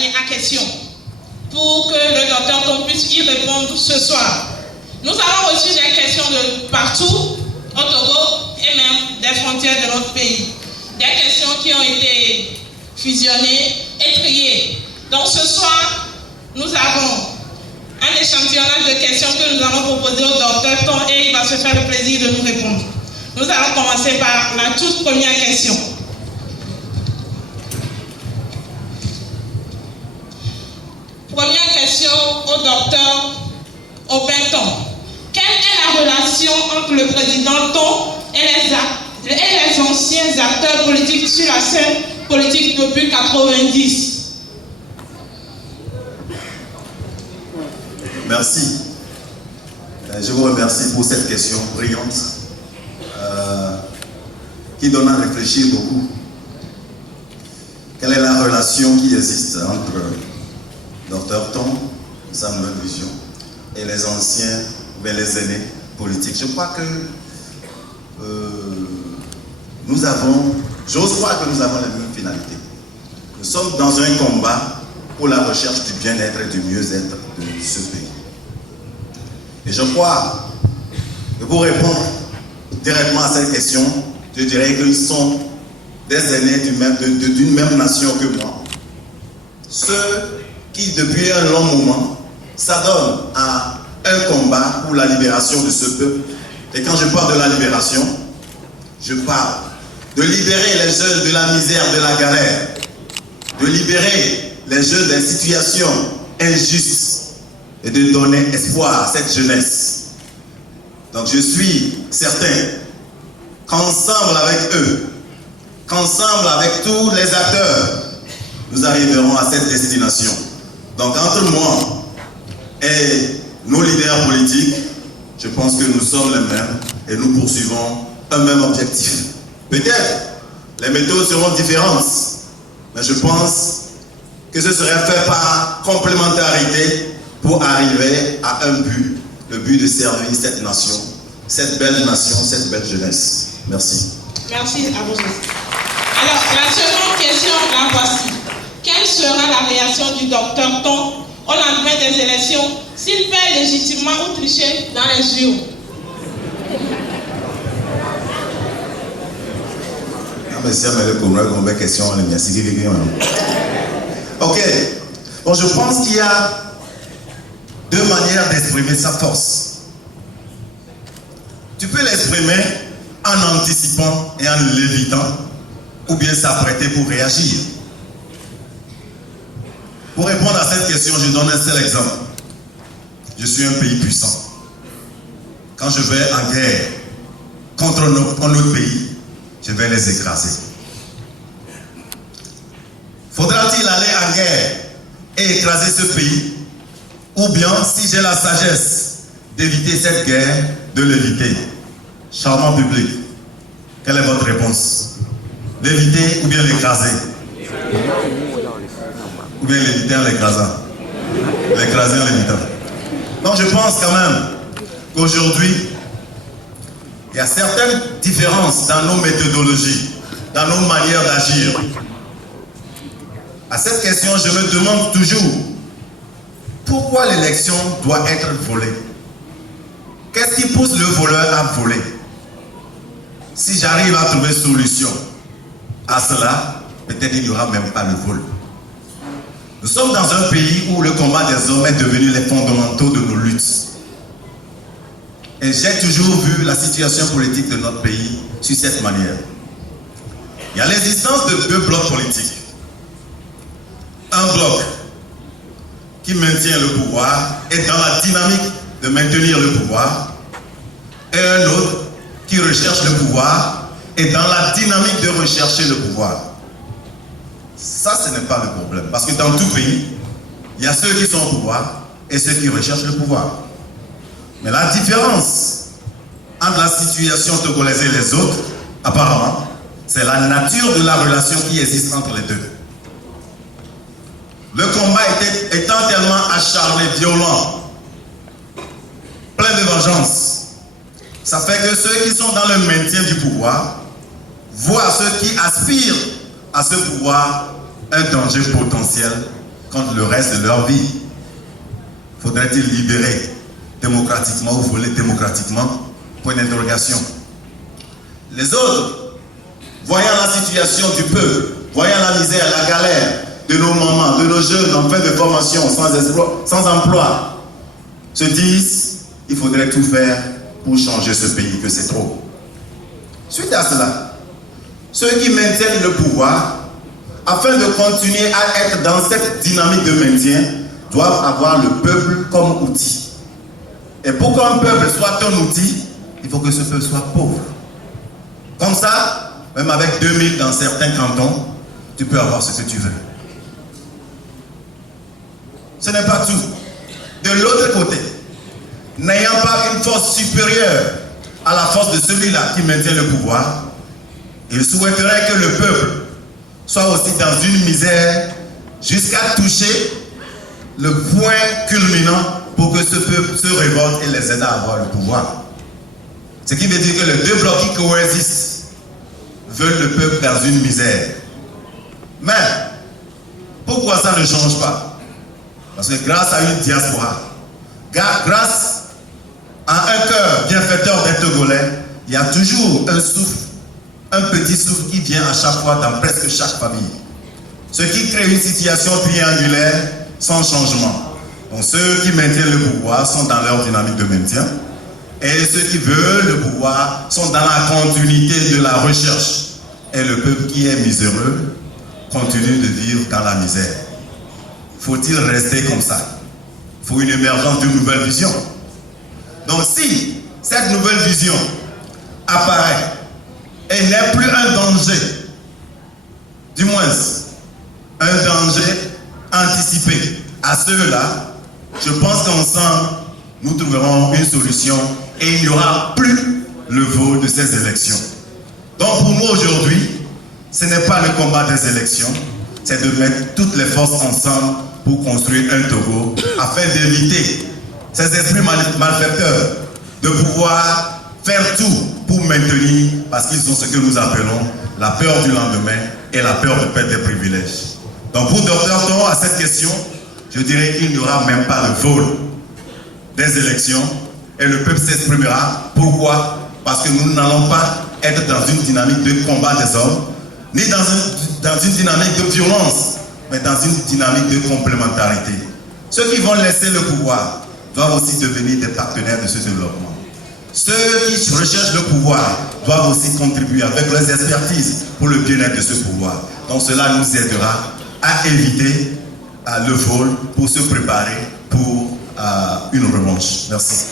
panier à questions pour que le docteur Ton puisse y répondre ce soir. Nous avons reçu des questions de partout au Togo et même des frontières de notre pays. Des questions qui ont été fusionnées et triées. Donc ce soir, nous avons un échantillonnage de questions que nous allons proposer au docteur Ton et il va se faire le plaisir de nous répondre. Nous allons commencer par la toute première question. Première question au docteur Aubin-Ton. Quelle est la relation entre le président Ton et les anciens acteurs politiques sur la scène politique depuis 1990? Merci. Je vous remercie pour cette question brillante qui donne à réfléchir beaucoup. Quelle est la relation qui existe entre Dr Ton, sa nouvelle vision, et les anciens, mais les aînés politiques? Je crois que j'ose croire que nous avons les mêmes finalités. Nous sommes dans un combat pour la recherche du bien-être et du mieux-être de ce pays. Et je crois que pour répondre directement à cette question, je dirais qu'ils sont des aînés d'une même nation que moi. Ceux qui, depuis un long moment, s'adonnent à un combat pour la libération de ce peuple. Et quand je parle de la libération, je parle de libérer les jeunes de la misère, de la galère, de libérer les jeunes des situations injustes et de donner espoir à cette jeunesse. Donc je suis certain qu'ensemble avec eux, qu'ensemble avec tous les acteurs, nous arriverons à cette destination. Donc entre moi et nos leaders politiques, je pense que nous sommes les mêmes et nous poursuivons un même objectif. Peut-être les méthodes seront différentes, mais je pense que ce serait fait par complémentarité pour arriver à un but, le but de servir cette nation, cette belle nation, cette belle jeunesse. Merci. Merci à vous. Alors, la seconde question, la voici. Quelle sera la réaction du docteur Ton au lendemain des élections s'il perd légitimement ou tricher dans les urnes? Ok. Bon, je pense qu'il y a deux manières d'exprimer sa force. Tu peux l'exprimer en anticipant et en l'évitant, ou bien s'apprêter pour réagir. Pour répondre à cette question, je donne un seul exemple. Je suis un pays puissant. Quand je vais en guerre contre un autre pays, je vais les écraser. Faudra-t-il aller en guerre et écraser ce pays? Ou bien, si j'ai la sagesse d'éviter cette guerre, de l'éviter? Charmant public, quelle est votre réponse? L'éviter ou bien l'écraser? Ou bien l'éviter en l'écrasant? L'écraser en l'évitant. Donc je pense quand même qu'aujourd'hui, il y a certaines différences dans nos méthodologies, dans nos manières d'agir. À cette question, je me demande toujours pourquoi l'élection doit être volée. Qu'est-ce qui pousse le voleur à voler? Si j'arrive à trouver solution à cela, peut-être il n'y aura même pas le vol. Nous sommes dans un pays où le combat des hommes est devenu les fondamentaux de nos luttes. Et j'ai toujours vu la situation politique de notre pays sur cette manière. Il y a l'existence de deux blocs politiques. Un bloc qui maintient le pouvoir est dans la dynamique de maintenir le pouvoir, et un autre qui recherche le pouvoir est dans la dynamique de rechercher le pouvoir. Ça, ce n'est pas le problème, parce que dans tout pays, il y a ceux qui sont au pouvoir et ceux qui recherchent le pouvoir. Mais la différence entre la situation togolaise et les autres, apparemment, c'est la nature de la relation qui existe entre les deux. Le combat étant tellement acharné, violent, plein de vengeance, ça fait que ceux qui sont dans le maintien du pouvoir voient ceux qui aspirent à ce pouvoir un danger potentiel contre le reste de leur vie? Faudrait-il libérer démocratiquement ou voler démocratiquement? Point d'interrogation. Les autres, voyant la situation du peuple, voyant la misère, la galère de nos mamans, de nos jeunes en fin de formation, sans emploi, se disent, il faudrait tout faire pour changer ce pays, que c'est trop. Suite à cela, ceux qui maintiennent le pouvoir, afin de continuer à être dans cette dynamique de maintien, doivent avoir le peuple comme outil. Et pour qu'un peuple soit un outil, il faut que ce peuple soit pauvre. Comme ça, même avec 2000 dans certains cantons, tu peux avoir ce que tu veux. Ce n'est pas tout. De l'autre côté, n'ayant pas une force supérieure à la force de celui-là qui maintient le pouvoir, il souhaiterait que le peuple soit aussi dans une misère jusqu'à toucher le point culminant pour que ce peuple se révolte et les aide à avoir le pouvoir. Ce qui veut dire que les deux blocs qui coexistent veulent le peuple dans une misère. Mais pourquoi ça ne change pas? Parce que grâce à une diaspora, grâce à un cœur bienfaiteur des Togolais, il y a toujours un souffle, un petit souffle qui vient à chaque fois dans presque chaque famille. Ce qui crée une situation triangulaire sans changement. Donc ceux qui maintiennent le pouvoir sont dans leur dynamique de maintien et ceux qui veulent le pouvoir sont dans la continuité de la recherche. Et le peuple qui est miséreux continue de vivre dans la misère. Faut-il rester comme ça? Il faut une émergence d'une nouvelle vision. Donc si cette nouvelle vision apparaît et n'est plus un danger, du moins un danger anticipé à ceux-là, je pense qu'ensemble, nous trouverons une solution et il n'y aura plus le vol de ces élections. Donc pour nous aujourd'hui, ce n'est pas le combat des élections, c'est de mettre toutes les forces ensemble pour construire un Togo afin d'éviter ces esprits malfaiteurs de pouvoir faire tout pour maintenir, parce qu'ils ont ce que nous appelons la peur du lendemain et la peur de perdre des privilèges. Donc pour Dr Ton, à cette question, je dirais qu'il n'y aura même pas de vol des élections et le peuple s'exprimera. Pourquoi? Parce que nous n'allons pas être dans une dynamique de combat des hommes, ni dans une dynamique de violence, mais dans une dynamique de complémentarité. Ceux qui vont laisser le pouvoir doivent aussi devenir des partenaires de ce développement. Ceux qui recherchent le pouvoir doivent aussi contribuer avec leurs expertises pour le bien-être de ce pouvoir. Donc cela nous aidera à éviter le vol pour se préparer pour une revanche. Merci.